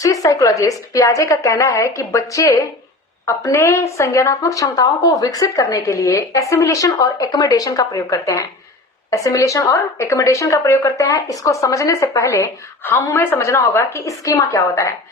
Swiss psychologist पियाजे का कहना है कि बच्चे अपने संज्ञानात्मक क्षमताओं को विकसित करने के लिए एसिमिलेशन और एकोमोडेशन का प्रयोग करते हैं। एसिमिलेशन और एकोमोडेशन का प्रयोग करते हैं। इसको समझने से पहले हमें समझना होगा कि स्कीमा क्या होता है।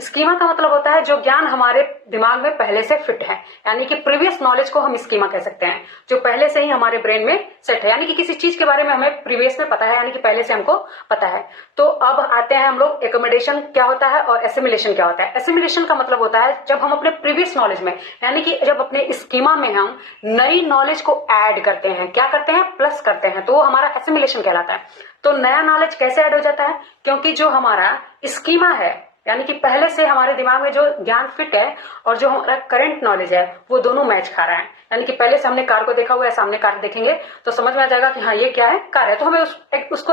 स्कीमा का मतलब होता है जो ज्ञान हमारे दिमाग में पहले से फिट है, यानी कि प्रीवियस नॉलेज को हम स्कीमा कह सकते हैं, जो पहले से ही हमारे ब्रेन में सेट है, यानी कि किसी चीज के बारे में हमें प्रीवियस में पता है, यानी कि पहले से हमको पता है। तो अब आते हैं हम लोग एकोमोडेशन क्या होता है और एसिमिलेशन क्या होता है। एसिमिलेशन का मतलब होता है जब हम अपने प्रीवियस नॉलेज में, यानी कि जब अपने स्कीमा में हम नई नॉलेज को ऐड करते हैं, क्या करते हैं, प्लस करते हैं, तो वो हमारा एसिमिलेशन कहलाता है। तो नया नॉलेज कैसे ऐड हो जाता है, क्योंकि जो हमारा स्कीमा है, यानी कि पहले से हमारे दिमाग में जो ज्ञान फिट है और जो हमारा करंट नॉलेज है वो दोनों मैच खा रहा है। यानी कि पहले से हमने कार को देखा हुआ है, सामने कार देखेंगे तो समझ में आ जाएगा कि हाँ ये क्या है, कार है, तो हमें उसको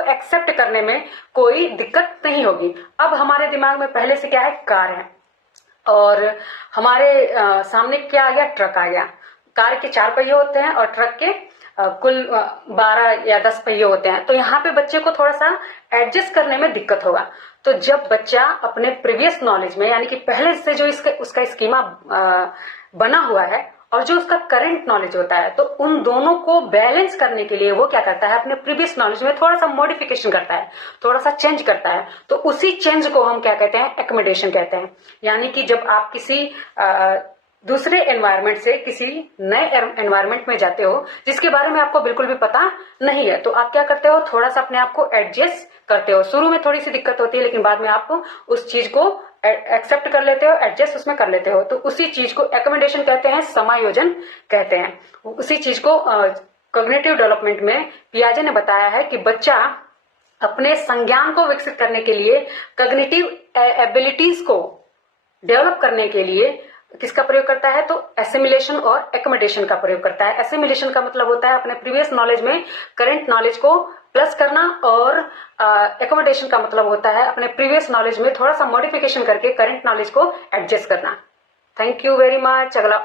एक्सेप्ट करने में कोई दिक्कत नहीं होगी। अब हमारे दिमाग में पहले से क्या है, कार है, और हमारे सामने क्या आ गया, ट्रक आ गया। कार के 4 पहिए होते हैं और ट्रक के कुल 12 या 10 पहिए होते हैं। तो यहाँ पे बच्चे को थोड़ा सा एडजस्ट करने में दिक्कत होगा। तो जब बच्चा अपने प्रीवियस नॉलेज में, यानी कि पहले से जो उसका स्कीमा बना हुआ है और जो उसका करंट नॉलेज होता है, तो उन दोनों को बैलेंस करने के लिए वो क्या करता है, अपने प्रीवियस नॉलेज में थोड़ा सा मॉडिफिकेशन करता है, थोड़ा सा चेंज करता है। तो उसी चेंज को हम क्या कहते हैं, एकोमोडेशन कहते हैं। यानी कि जब आप किसी दूसरे एनवायरमेंट से किसी नए एनवायरमेंट में जाते हो जिसके बारे में आपको बिल्कुल भी पता नहीं है, तो आप क्या करते हो, थोड़ा सा अपने आप को एडजस्ट करते हो। शुरू में थोड़ी सी दिक्कत होती है, लेकिन बाद में आप उस चीज को एक्सेप्ट कर लेते हो, एडजस्ट उसमें कर लेते हो। तो उसी चीज को एकोमोडेशन कहते हैं, समायोजन कहते हैं। उसी चीज को कॉग्निटिव डेवलपमेंट में पियाजे ने बताया है कि बच्चा अपने संज्ञान को विकसित करने के लिए, कॉग्निटिव एबिलिटीज को डेवलप करने के लिए किसका प्रयोग करता है, तो एसिमिलेशन और एकोमोडेशन का प्रयोग करता है। एसिमिलेशन का मतलब होता है अपने प्रीवियस नॉलेज में करंट नॉलेज को प्लस करना, और एकोमोडेशन का मतलब होता है अपने प्रीवियस नॉलेज में थोड़ा सा मॉडिफिकेशन करके करंट नॉलेज को एडजस्ट करना। Thank you very much. अगला